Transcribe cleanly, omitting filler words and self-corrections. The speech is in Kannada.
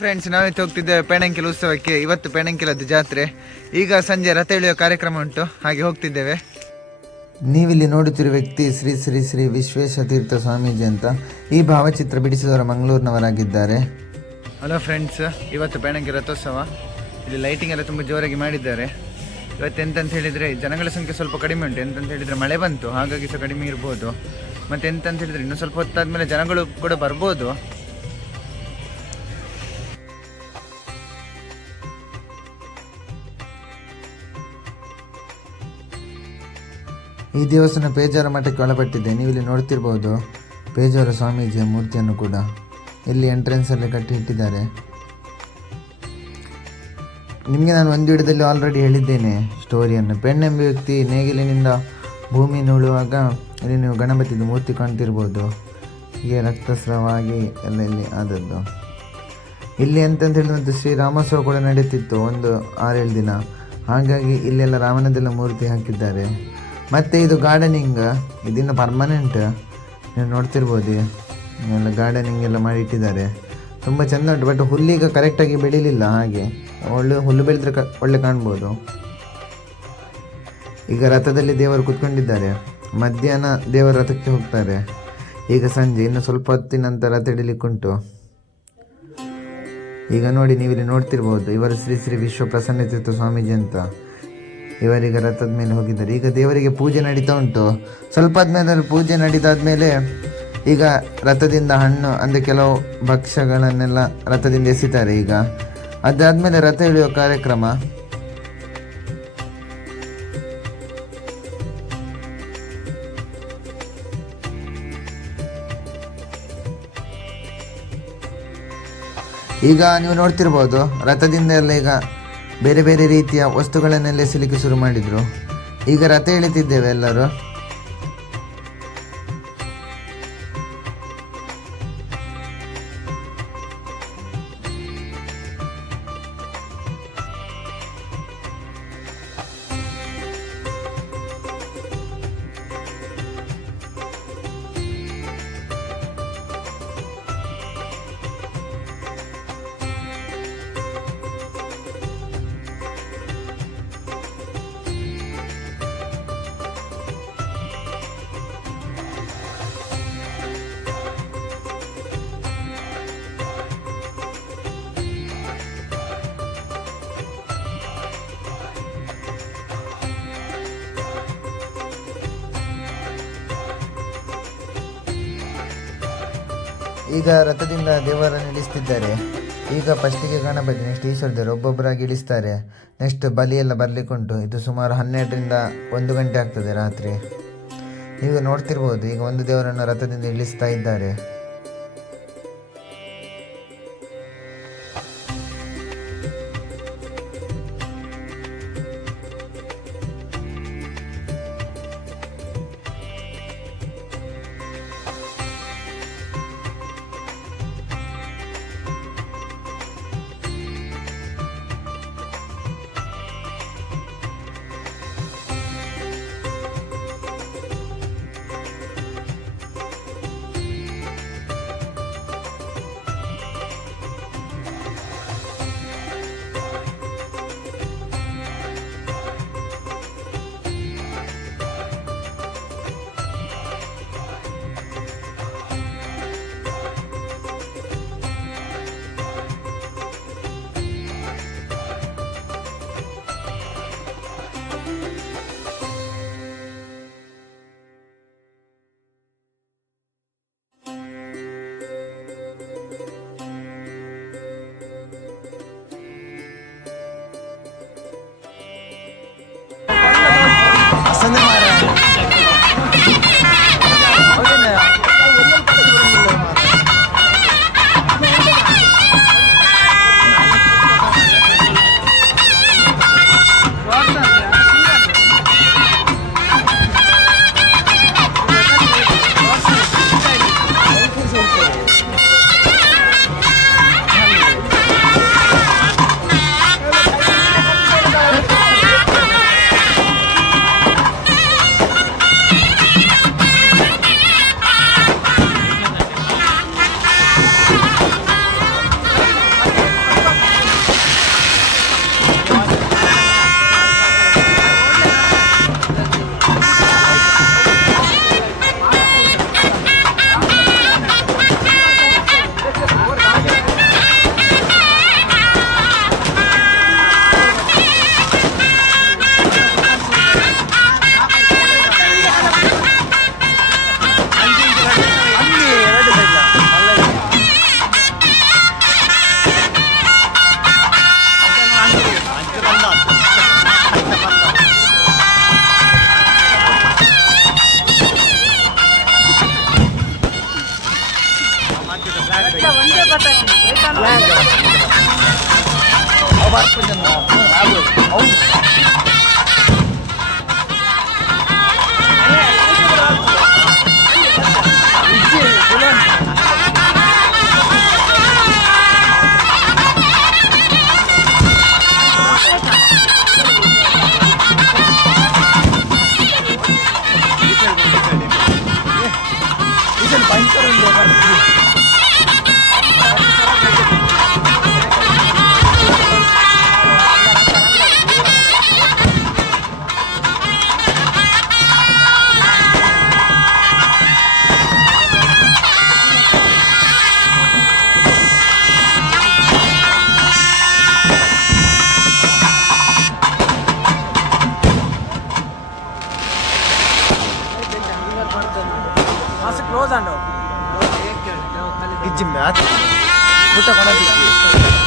ಫ್ರೆಂಡ್ಸ್, ನಾವಿತ್ತು ಹೋಗ್ತಿದ್ದೇವೆ ಪೇಣಂಕಿಲ ಉತ್ಸವಕ್ಕೆ. ಇವತ್ತು ಪೇಣಂಕಿಲದ್ದು ಜಾತ್ರೆ. ಈಗ ಸಂಜೆ ರಥ ಎಳೆಯುವ ಕಾರ್ಯಕ್ರಮ ಉಂಟು, ಹಾಗೆ ಹೋಗ್ತಿದ್ದೇವೆ. ನೀವಿಲ್ಲಿ ನೋಡುತ್ತಿರುವ ವ್ಯಕ್ತಿ ಶ್ರೀ ಶ್ರೀ ಶ್ರೀ ವಿಶ್ವೇಶತೀರ್ಥ ಸ್ವಾಮೀಜಿ ಅಂತ. ಈ ಭಾವಚಿತ್ರ ಬಿಡಿಸಿದವರು ಮಂಗಳೂರಿನವರಾಗಿದ್ದಾರೆ. ಹಲೋ ಫ್ರೆಂಡ್ಸ್, ಇವತ್ತು ಪೇಣಂಕಿ ರಥೋತ್ಸವ. ಇಲ್ಲಿ ಲೈಟಿಂಗ್ ಎಲ್ಲ ತುಂಬ ಜೋರಾಗಿ ಮಾಡಿದ್ದಾರೆ. ಇವತ್ತು ಎಂತಂತ ಹೇಳಿದರೆ ಜನಗಳ ಸಂಖ್ಯೆ ಸ್ವಲ್ಪ ಕಡಿಮೆ ಉಂಟು. ಎಂತಂತ ಹೇಳಿದರೆ ಮಳೆ ಬಂತು, ಹಾಗಾಗಿ ಸಹ ಕಡಿಮೆ ಇರ್ಬೋದು. ಮತ್ತು ಎಂತಂತ ಹೇಳಿದರೆ ಇನ್ನೂ ಸ್ವಲ್ಪ ಹೊತ್ತಾದ್ಮೇಲೆ ಜನಗಳು ಕೂಡ ಬರ್ಬೋದು. ಈ ದೇವಸ್ಥಾನ ಪೇಜಾವರ ಮಠಕ್ಕೆ ಒಳಪಟ್ಟಿದೆ. ನೀವು ಇಲ್ಲಿ ನೋಡ್ತಿರ್ಬೋದು ಪೇಜಾವರ ಸ್ವಾಮೀಜಿಯ ಮೂರ್ತಿಯನ್ನು ಕೂಡ ಇಲ್ಲಿ ಎಂಟ್ರೆನ್ಸಲ್ಲಿ ಕಟ್ಟಿ ಇಟ್ಟಿದ್ದಾರೆ. ನಿಮಗೆ ನಾನು ಒಂದು ವಿಡಿಯೋದಲ್ಲಿ ಆಲ್ರೆಡಿ ಹೇಳಿದ್ದೇನೆ ಸ್ಟೋರಿಯನ್ನು. ಪೆಣ್ಣೆಂಬ ವ್ಯಕ್ತಿ ನೇಗಿಲಿನಿಂದ ಭೂಮಿ ಉಳುವಾಗ ಇಲ್ಲಿ ನೀವು ಗಣಪತಿದು ಮೂರ್ತಿ ಕಾಣ್ತಿರ್ಬೋದು. ಹೀಗೆ ರಕ್ತಸ್ರಾವ ಆಗಿ ಎಲ್ಲ ಇಲ್ಲಿ ಆದದ್ದು. ಇಲ್ಲಿ ಅಂತಂತ ಹೇಳಿದಂತೆ ಶ್ರೀರಾಮೋತ್ಸವ ಕೂಡ ನಡೀತಿತ್ತು ಒಂದು 6-7 ದಿನ. ಹಾಗಾಗಿ ಇಲ್ಲೆಲ್ಲ ರಾಮನದೆಲ್ಲ ಮೂರ್ತಿ ಹಾಕಿದ್ದಾರೆ. ಮತ್ತು ಇದು ಗಾರ್ಡನಿಂಗ್, ಇದನ್ನು ಪರ್ಮನೆಂಟ್ ನೀವು ನೋಡ್ತಿರ್ಬೋದು. ಎಲ್ಲ ಗಾರ್ಡನಿಂಗ್ ಎಲ್ಲ ಮಾಡಿ ಇಟ್ಟಿದ್ದಾರೆ. ತುಂಬ ಚೆಂದ ಉಂಟು. ಬಟ್ ಹುಲ್ಲೀಗ ಕರೆಕ್ಟಾಗಿ ಬೆಳೀಲಿಲ್ಲ. ಹಾಗೆ ಒಳ್ಳೆ ಹುಲ್ಲು ಬೆಳೆದ್ರೆ ಒಳ್ಳೆ ಕಾಣ್ಬೋದು. ಈಗ ರಥದಲ್ಲಿ ದೇವರು ಕೂತ್ಕೊಂಡಿದ್ದಾರೆ. ಮಧ್ಯಾಹ್ನ ದೇವರ ರಥಕ್ಕೆ ಹೋಗ್ತಾರೆ. ಈಗ ಸಂಜೆ ಇನ್ನು ಸ್ವಲ್ಪ ಹೊತ್ತಿನ ನಂತರ ರಥ ಹಿಡಿಲಿಕ್ಕುಂಟು. ಈಗ ನೋಡಿ, ನೀವಿಲ್ಲಿ ನೋಡ್ತಿರ್ಬೋದು ಇವರು ಶ್ರೀ ಶ್ರೀ ವಿಶ್ವ ಪ್ರಸನ್ನತೀರ್ಥ ಸ್ವಾಮೀಜಿ ಅಂತ. ಇವರೀಗ ರಥದ ಮೇಲೆ ಹೋಗಿದ್ದಾರೆ. ಈಗ ದೇವರಿಗೆ ಪೂಜೆ ನಡೀತಾ ಉಂಟು. ಸ್ವಲ್ಪ ಆದ್ಮೇಲೆ ಪೂಜೆ ನಡೀತಾದ್ಮೇಲೆ ಈಗ ರಥದಿಂದ ಹಣ್ಣು ಅಂದರೆ ಕೆಲವು ಭಕ್ಷ್ಯಗಳನ್ನೆಲ್ಲ ರಥದಿಂದ ಎಸಿತಾರೆ. ಈಗ ಅದಾದಮೇಲೆ ರಥ ಎಳೆಯುವ ಕಾರ್ಯಕ್ರಮ. ಈಗ ನೀವು ನೋಡ್ತಿರ್ಬೋದು ರಥದಿಂದ ಎಲ್ಲ ಈಗ ಬೇರೆ ಬೇರೆ ರೀತಿಯ ವಸ್ತುಗಳನ್ನೆಲ್ಲ ಎಸಲಿಕ್ಕೆ ಶುರು ಮಾಡಿದರು. ಈಗ ರಥ ಎಳಿತಿದ್ದೇವೆ ಎಲ್ಲರೂ. ಈಗ ರಥದಿಂದ ದೇವರನ್ನು ಇಳಿಸ್ತಿದ್ದಾರೆ. ಈಗ ಫಸ್ಟಿಗೆ ಗಣಪತಿ, ನೆಕ್ಸ್ಟ್ ಈಶ್ವರ ದೇವರು ಒಬ್ಬೊಬ್ಬರಾಗಿ ಇಳಿಸ್ತಾರೆ. ನೆಕ್ಸ್ಟ್ ಬಲಿ ಎಲ್ಲ ಬರಲಿಕ್ಕುಂಟು. ಇದು ಸುಮಾರು 12ರಿಂದ 1 ಗಂಟೆ ಆಗ್ತದೆ ರಾತ್ರಿ. ಈಗ ನೋಡ್ತಿರ್ಬೋದು ಈಗ ಒಂದು ದೇವರನ್ನು ರಥದಿಂದ ಇಳಿಸ್ತಾ ಇದ್ದಾರೆ. ಕ್ಲೋಸ್ ಅಂಡು ಇಜ್ಜಿಂಬೆ ಆತ ಊಟ ಕೊಡೋದಿಕ್ಕೆ